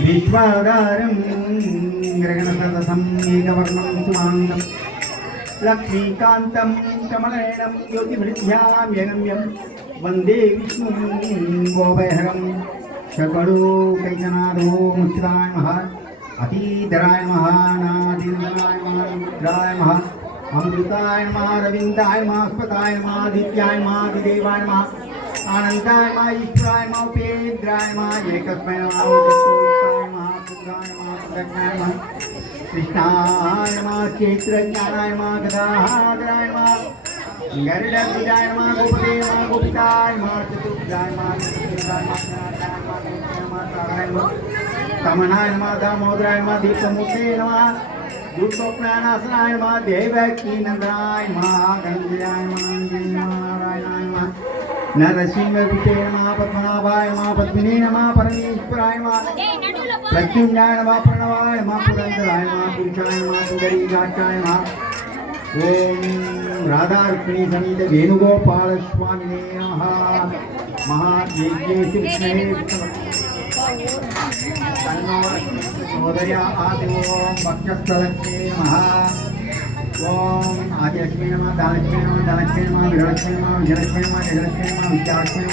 विश्वाधारं गगनसदसं एकवर्णं सुमाङ्गं लक्ष्मीकान्तं कमलनयनं ज्योतिमृत्यां यगम्यं वन्दे विष्णुं गोपयहरं सकलोकैकनाथो मुक्ताय नमः अतीधराय नमः नादिन्द्राय नमः रुद्राय नमः अमृताय नमः रविन्दाय नमः अस्पताय नमः आदित्याय नमः आदिदेवाय नमः आनन्दाय नमः ईश्वराय नमः उपेन्द्राय नमः एकस्मै नमः चतुर्थाय नमः पुत्राय नमः पुत्रज्ञाय नमः कृष्णाय नमः क्षेत्रज्ञानाय नमः गदाधराय नमः गरुडध्वजाय नमः गोपते नमः गोपिकाय नमः चतुर्भुजाय नमः चतुर्भुजाय नमः ताराय नमः तमनाय नमः दामोदराय नमः दीपमूर्ते नमः दुर्गोपनाशनाय नमः देवकीनंदनाय नमः गणेशाय नमः नारायणाय नमः नरसिंहविषे नमः पद्मनाभाय नमः पद्मिने नमः परमेश्वराय नमः प्रत्युञ्जाय नमः प्रणवाय नमः पुरन्दराय नमः पुरुषाय नमः सुन्दरीकाक्षाय नमः ओम राधा रुक्मिणी समेत वेणुगोपाल स्वामिने नमः महायज्ञे विष्णवे मोदया आदि ओम भक्तस्थलक्ष्मी नमः ओम आदिलक्ष्मी नमः धनलक्ष्मी नमः धनलक्ष्मी नमः विरलक्ष्मी नमः विजयलक्ष्मी नमः जयलक्ष्मी नमः विद्यालक्ष्मी नमः